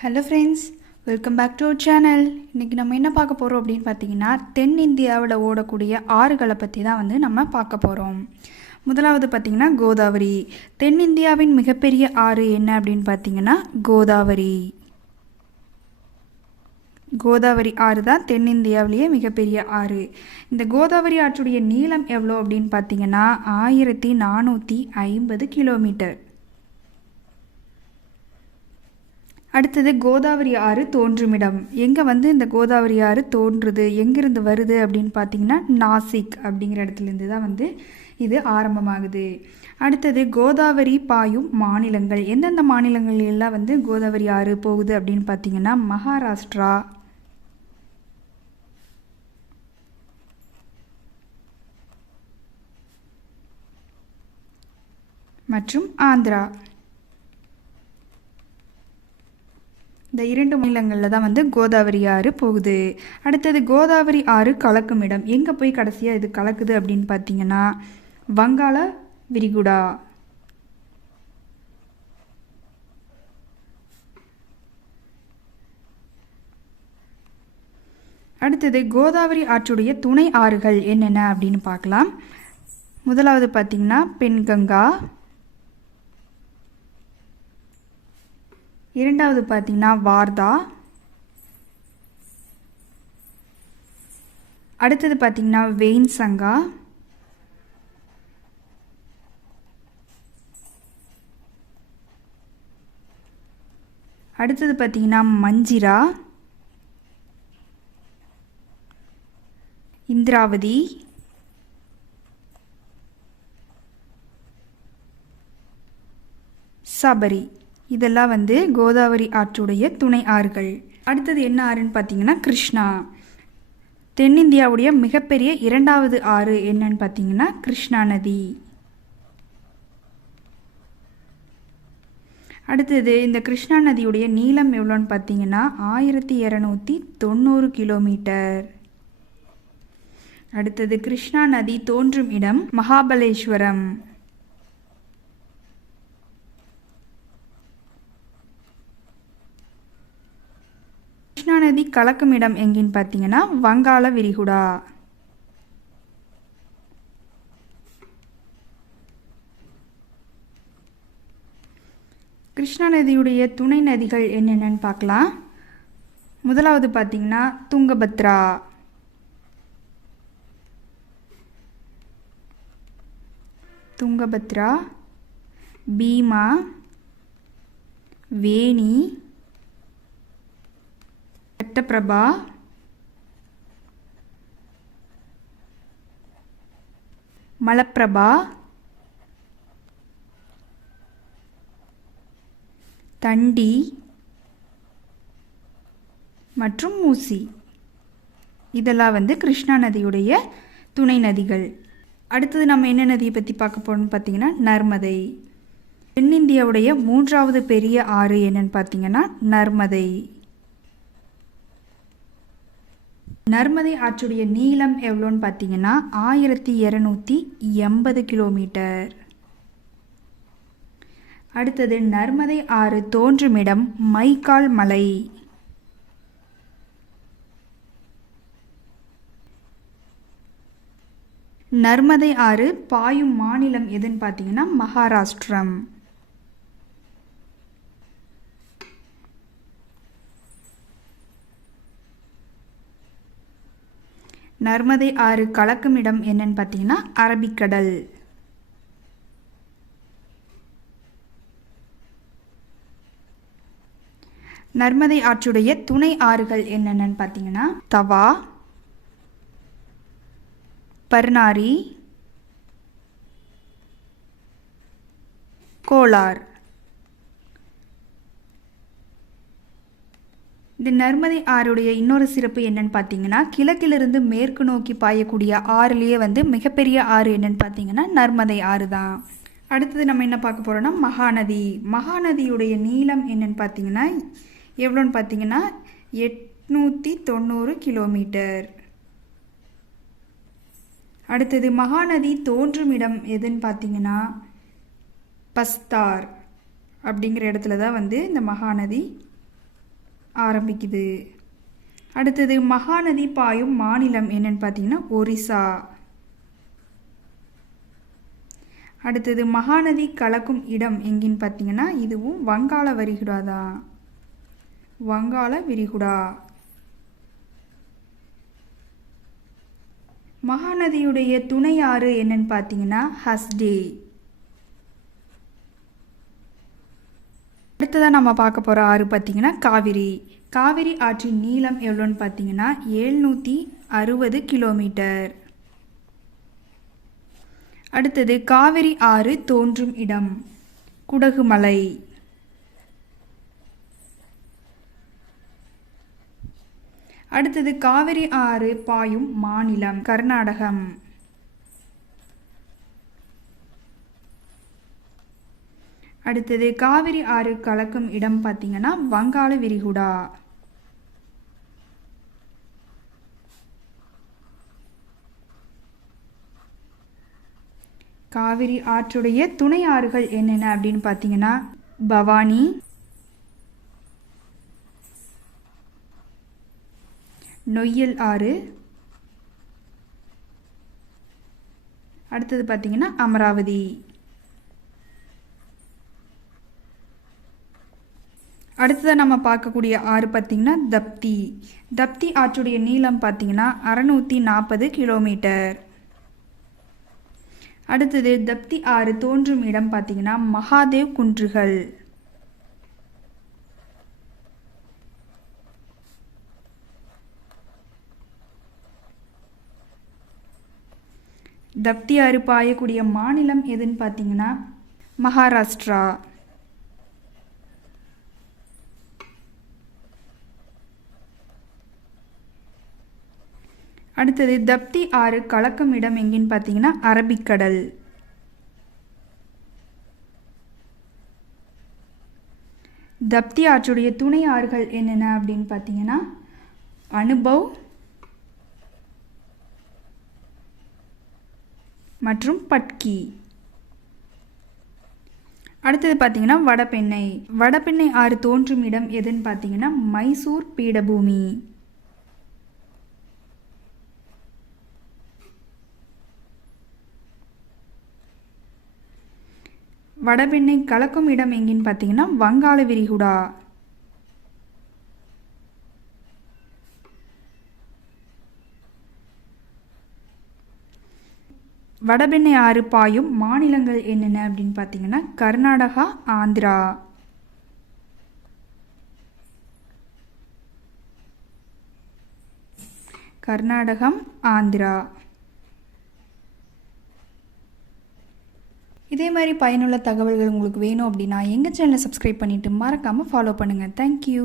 Hello friends welcome back to our channel இன்றைக்கி நம்ம என்ன பார்க்க போகிறோம் அப்படின்னு பார்த்தீங்கன்னா தென்னிந்தியாவில் ஓடக்கூடிய ஆறுகளை பற்றி தான் வந்து நம்ம பார்க்க போகிறோம் முதலாவது பார்த்திங்கன்னா கோதாவரி. தென்னிந்தியாவின் மிகப்பெரிய ஆறு என்ன அப்படின்னு பார்த்தீங்கன்னா கோதாவரி. கோதாவரி ஆறு தான் தென்னிந்தியாவிலேயே மிகப்பெரிய ஆறு. இந்த கோதாவரி ஆற்றுடைய நீளம் எவ்வளோ அப்படின்னு பார்த்தீங்கன்னா ஆயிரத்தி நானூற்றி ஐம்பது கிலோமீட்டர். அடுத்தது கோதாவரி ஆறு தோன்றுமிடம். எங்கே வந்து இந்த கோதாவரி ஆறு தோன்றுது? எங்கேருந்து வருது அப்படின்னு பார்த்தீங்கன்னா நாசிக் அப்படிங்கிற இடத்துலேருந்து தான் வந்து இது ஆரம்பமாகுது. அடுத்தது கோதாவரி பாயும் மாநிலங்கள். எந்தெந்த மாநிலங்கள் எல்லாம் வந்து கோதாவரி ஆறு போகுது அப்படின்னு பார்த்தீங்கன்னா மகாராஷ்டிரா. மற்றும் ஆந்திரா. இந்த இரண்டு மாநிலங்களில் தான் வந்து கோதாவரி ஆறு போகுது. அடுத்தது கோதாவரி ஆறு கலக்கும் இடம். எங்கே போய் கடைசியாக இது கலக்குது அப்படின்னு பார்த்தீங்கன்னா வங்காள விரிகுடா. அடுத்தது கோதாவரி ஆற்றுடைய துணை ஆறுகள் என்னென்ன அப்படின்னு பார்க்கலாம். முதலாவது பார்த்திங்கன்னா பெண்கங்கா. இரண்டாவது பார்த்தீங்கன்னா வார்தா. அடுத்தது பார்த்தீங்கன்னா வெயின் சங்கா. அடுத்தது பார்த்தீங்கன்னா மஞ்சிரா. இந்திராவதி. சபரி. இதெல்லாம் வந்து கோதாவரி ஆற்றுடைய துணை ஆறுகள். அடுத்தது என்ன ஆறுன்னு பார்த்தீங்கன்னா கிருஷ்ணா. தென்னிந்தியாவுடைய மிகப்பெரிய இரண்டாவது ஆறு என்னன்னு பார்த்தீங்கன்னா கிருஷ்ணா நதி. அடுத்தது இந்த கிருஷ்ணா நதியுடைய நீளம் எவ்வளோன்னு பார்த்தீங்கன்னா ஆயிரத்தி இரநூத்தி தொண்ணூறு கிலோமீட்டர். அடுத்தது கிருஷ்ணா நதி தோன்றும் இடம் மகாபலேஸ்வரம் கிருஷ்ணா நதி கலக்கும் இடம் எங்கேன்னு பார்த்தீங்கன்னா வங்காள விரிகுடா. கிருஷ்ணா நதியுடைய துணை நதிகள் என்னென்னு பார்க்கலாம். முதலாவது பார்த்தீங்கன்னா துங்கபத்ரா. துங்கபத்ரா பீமா வேணி வெங்கடபிரபா மலப்பிரபா. தண்டி. மற்றும் மூசி இதெல்லாம் வந்து கிருஷ்ணா நதியுடைய துணை நதிகள். அடுத்தது நம்ம என்ன நதியை பற்றி பார்க்க போகிறோம்னு பார்த்தீங்கன்னா நர்மதை. தென்னிந்தியாவுடைய மூன்றாவது பெரிய ஆறு என்னன்னு பார்த்தீங்கன்னா நர்மதை. நர்மதை ஆற்றுடைய நீளம் எவ்வளோன்னு பார்த்தீங்கன்னா ஆயிரத்தி இரநூத்தி எண்பது கிலோமீட்டர். அடுத்தது நர்மதை ஆறு தோன்றுமிடம் மைக்கால் மலை. நர்மதை ஆறு பாயும் மாநிலம் எதுன்னு பார்த்தீங்கன்னா மகாராஷ்டிரம். நர்மதை ஆறு கலக்கும் இடம் என்னன்னு பார்த்தீங்கன்னா அரபிக்கடல். நர்மதை ஆற்றுடைய துணை ஆறுகள் என்னென்னு பார்த்தீங்கன்னா தவா பர்னாரி கோலார். இந்த நர்மதை ஆறுடைய இன்னொரு சிறப்பு என்னன்னு பார்த்தீங்கன்னா கிழக்கிலிருந்து மேற்கு நோக்கி பாயக்கூடிய ஆறுலேயே வந்து மிகப்பெரிய ஆறு என்னன்னு பார்த்தீங்கன்னா நர்மதை ஆறு தான் அடுத்தது நம்ம என்ன பார்க்க போகிறோம்னா மகாநதி. மகாநதியுடைய நீளம் என்னன்னு பார்த்தீங்கன்னா எவ்வளோன்னு பார்த்தீங்கன்னா எட்நூற்றி தொண்ணூறு கிலோமீட்டர். அடுத்தது மகாநதி தோன்றும் இடம் எதுன்னு பார்த்தீங்கன்னா பஸ்தார். அப்படிங்கிற இடத்துல தான் வந்து இந்த மகாநதி ஆரம்பிக்குது. அடுத்தது மகாநதி பாயும் மாநிலம் என்னன்னு பார்த்தீங்கன்னா ஒரிசா. அடுத்தது மகாநதி கலக்கும் இடம் எங்கேன்னு பார்த்தீங்கன்னா இதுவும் வங்காள விரிகுடா தான். வங்காள விரிகுடா. மகாநதியுடைய துணை ஆறு என்னன்னு பார்த்தீங்கன்னா ஹஸ்டே. அடுத்ததாக நம்ம பார்க்க போகிற ஆறு பார்த்திங்கன்னா காவிரி. காவிரி ஆற்றின் நீளம் எவ்வளோன்னு பார்த்தீங்கன்னா ஏழ்நூற்றி அறுபது கிலோமீட்டர். அடுத்தது காவிரி ஆறு தோன்றும் இடம். குடகுமலை அடுத்தது காவிரி ஆறு பாயும் மாநிலம் கர்நாடகம். அடுத்தது காவிரி ஆறு கலக்கும் இடம் பார்த்தீங்கன்னா வங்காள விரிகுடா. காவிரி ஆற்றுடைய துணை ஆறுகள் என்னென்ன அப்படின்னு பார்த்தீங்கன்னா பவானி நொய்யல் ஆறு அடுத்தது பார்த்தீங்கன்னா அமராவதி. அடுத்ததாக நம்ம பார்க்கக்கூடிய ஆறு பார்த்திங்கன்னா தப்தி. தப்தி ஆற்றுடைய நீளம் பார்த்திங்கன்னா அறநூற்றி நாற்பது கிலோமீட்டர். அடுத்தது தப்தி ஆறு தோன்றும் இடம் பார்த்திங்கன்னா மகாதேவ் குன்றுகள். தப்தி ஆறு பாயக்கூடிய மாநிலம் எதுன்னு பார்த்தீங்கன்னா மகாராஷ்டிரா. அடுத்தது தப்தி ஆறு கலக்கும் இடம் எங்கேன்னு பார்த்தீங்கன்னா அரபிக்கடல். தப்தி ஆற்றுடைய துணை ஆறுகள் என்னென்ன அப்படின்னு பார்த்தீங்கன்னா அனுபவ் மற்றும் பட்கி. அடுத்தது பார்த்தீங்கன்னா வடபெண்ணை. வடபெண்ணை ஆறு தோன்றும் இடம் எதுன்னு பார்த்தீங்கன்னா மைசூர் பீடபூமி. வடபெண்ணை கலக்கும் இடம் எங்கேன்னு பார்த்தீங்கன்னா வங்காள விரிகுடா வடபெண்ணை ஆறு பாயும் மாநிலங்கள் என்னென்ன அப்படின்னு பார்த்தீங்கன்னா கர்நாடகா ஆந்திரா. கர்நாடகம் ஆந்திரா. இதே மாதிரி பயனுள்ள தகவல்கள் உங்களுக்கு வேணும் அப்படின்னா எங்கள் சேனலை சப்ஸ்கிரைப் பண்ணிவிட்டு மறக்காமல் ஃபாலோ பண்ணுங்கள் தேங்க்யூ